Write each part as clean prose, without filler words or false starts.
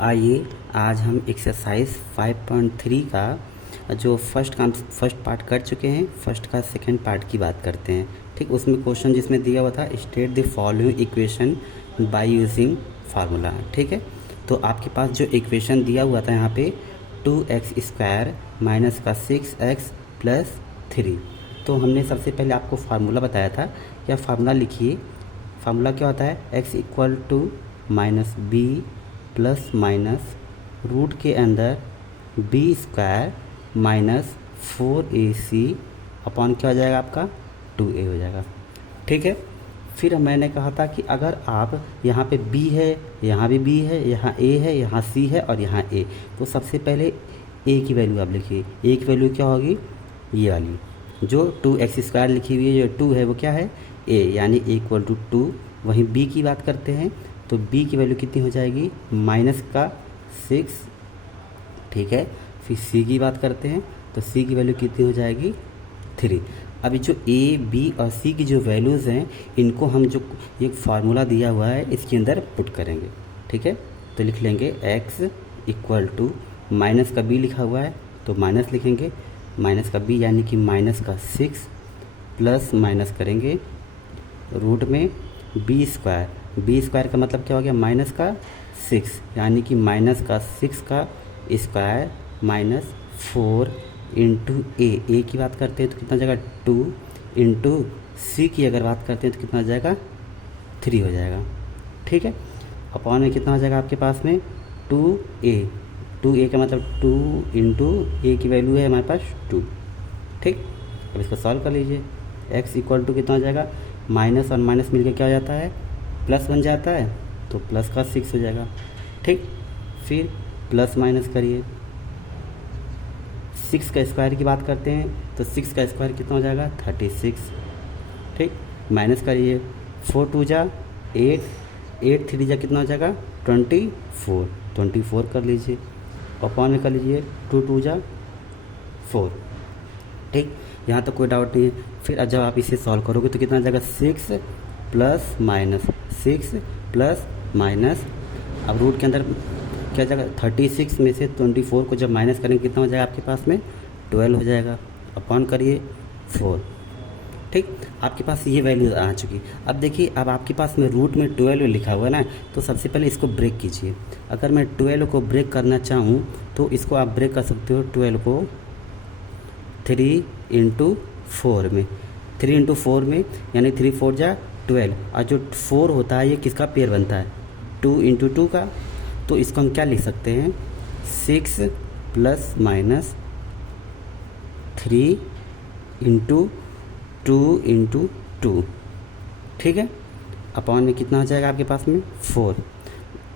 आइए आज हम एक्सरसाइज 5.3 का जो फर्स्ट पार्ट कर चुके हैं, फर्स्ट का सेकंड पार्ट की बात करते हैं। ठीक, उसमें क्वेश्चन जिसमें दिया हुआ था state the following equation by using formula. ठीक है, तो आपके पास जो इक्वेशन दिया हुआ था यहाँ पे 2x² माइनस का 6x प्लस 3। तो हमने सबसे पहले आपको फार्मूला बताया था, या फार्मूला लिखिए। फार्मूला क्या होता है? x equal to minus b plus minus root के अंदर b² माइनस 4ac अपॉन क्या हो जाएगा आपका 2a हो जाएगा। ठीक है, फिर मैंने कहा था कि अगर आप यहाँ पे b है, यहाँ भी b है, यहाँ a है, यहाँ c है और यहाँ a, तो सबसे पहले a की वैल्यू आप लिखिए। a की वैल्यू क्या होगी? ये वाली जो 2x² लिखी हुई है, जो 2 है वो क्या है? a, यानी a इक्वल टू 2। वहीं b की बात करते हैं तो b की वैल्यू कितनी हो जाएगी? माइनस का 6। ठीक है, फिर c की बात करते हैं तो c की वैल्यू कितनी हो जाएगी? 3। अभी जो a, b और c की जो वैल्यूज़ हैं, इनको हम जो एक फार्मूला दिया हुआ है इसके अंदर पुट करेंगे। ठीक है, तो लिख लेंगे x इक्वल टू माइनस का b लिखा हुआ है तो माइनस लिखेंगे, माइनस का b यानी कि माइनस का 6 प्लस माइनस करेंगे रूट में b² का मतलब क्या हो गया? माइनस का 6, यानी कि माइनस का 6 का स्क्वायर माइनस 4 इंटू ए की बात करते हैं तो कितना हो जाएगा? 2 इंटू सी की अगर बात करते हैं तो कितना हो जाएगा? 3 हो जाएगा। ठीक है, अपॉन में कितना हो जाएगा आपके पास में? 2a का मतलब 2 इंटू ए की वैल्यू है हमारे पास 2। ठीक, अब इसको सॉल्व कर लीजिए। x इक्वल टू कितना हो जाएगा? माइनस और माइनस मिलके क्या हो जाता है? प्लस बन जाता है, तो प्लस का 6 हो जाएगा। ठीक, फिर प्लस माइनस करिए। 6 का स्क्वायर की बात करते हैं तो 6 का स्क्वायर कितना हो जाएगा? 36। ठीक, माइनस करिए। 4 2 जा 8, 8 3 जा कितना हो जाएगा? 24 कर लीजिए। अपॉन में कर लीजिए 2 2 जा 4। ठीक, यहाँ तक कोई डाउट नहीं है। फिर जब आप इसे सॉल्व करोगे तो कितना हो जाएगा? 6 प्लस माइनस 6 प्लस माइनस, अब रूट के अंदर क्या जाएगा? 36 में से 24 को जब माइनस करेंगे कितना हो जाएगा आपके पास में? 12 हो जाएगा। अपॉन करिए 4। ठीक, आपके पास ये वैल्यू आ चुकी। अब देखिए, अब आपके पास में रूट में 12 लिखा हुआ है ना, तो सबसे पहले इसको ब्रेक कीजिए। अगर मैं 12 को ब्रेक करना चाहूँ तो इसको आप ब्रेक कर सकते हो 12 को 3 इंटू 4 में। 3 इंटू 4 में यानी 3 4 जा 12, और जो 4 होता है ये किसका पेयर बनता है? 2 इंटू 2 का। तो इसको हम क्या लिख सकते हैं? 6 प्लस माइनस 3 इंटू 2 इंटू 2। ठीक है, अपॉन में कितना हो जाएगा आपके पास में? 4।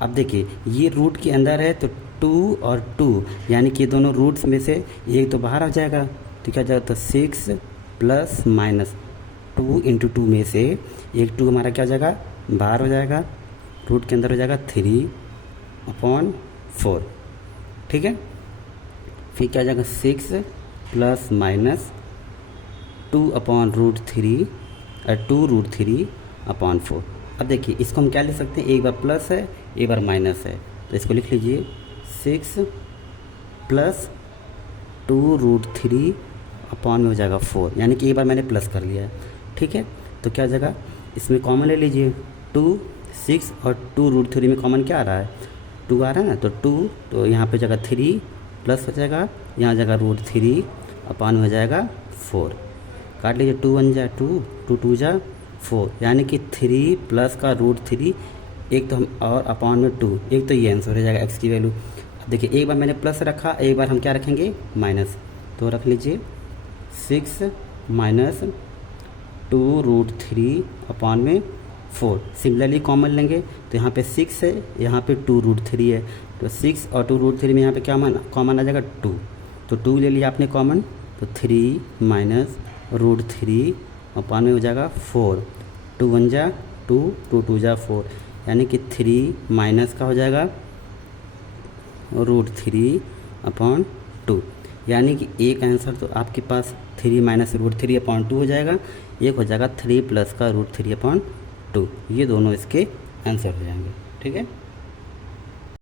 अब देखिए, ये रूट के अंदर है तो 2 और 2 यानी कि दोनों रूट्स में से एक तो बाहर आ जाएगा, तो क्या जाएगा? तो 6 प्लस माइनस 2 इंटू 2 में से एक 2 हमारा क्या हो जाएगा? बाहर हो जाएगा, रूट के अंदर हो जाएगा 3 अपॉन 4। ठीक है, फिर क्या हो जाएगा? 6 प्लस माइनस 2 अपॉन रूट 3 और 2 रूट 3 अपॉन 4। अब देखिए, इसको हम क्या लिख सकते हैं? एक बार प्लस है, एक बार माइनस है, तो इसको लिख लीजिए 6 प्लस 2 रूट 3 अपॉन में हो जाएगा 4, यानी कि एक बार मैंने प्लस कर लिया है। ठीक है, तो क्या हो जाएगा? इसमें कॉमन ले लीजिए 2, 6 और 2 रूट 3 में कॉमन क्या आ रहा है? 2 आ रहा है ना, तो 2, तो यहाँ पे जगह 3 प्लस हो जाएगा, यहाँ जगह रूट 3 अपॉन में हो जाएगा 4। काट लीजिए, 2 1 जा 2, 2 2 जा 4, यानी कि 3 प्लस का रूट 3, एक तो हम और अपॉन में 2, एक तो ये आंसर हो जाएगा एक्स की वैल्यू। अब देखिए, एक बार मैंने प्लस रखा, एक बार हम क्या रखेंगे? माइनस, तो रख लीजिए 6 माइनस 2 रूट 3 अपॉन में 4। सिमिलरली कॉमन लेंगे तो यहाँ पे 6 है, यहाँ पे 2 रूट 3 है, तो 6 और 2 रूट 3 में यहाँ पे क्या कॉमन आ जाएगा? 2, तो 2 ले लिया आपने कॉमन, तो 3 माइनस रूट 3 अपॉन में हो जाएगा 4। 2 1 जा 2, 2 2 जा 4, यानी कि 3 माइनस का हो जाएगा रूट 3 अपॉन 2, यानी कि एक आंसर तो आपके पास 3 माइनस रूट 3 अपॉन 2 हो जाएगा, एक हो जाएगा 3 प्लस का रूट 3 अपॉन 2। ये दोनों इसके आंसर हो जाएंगे। ठीक है।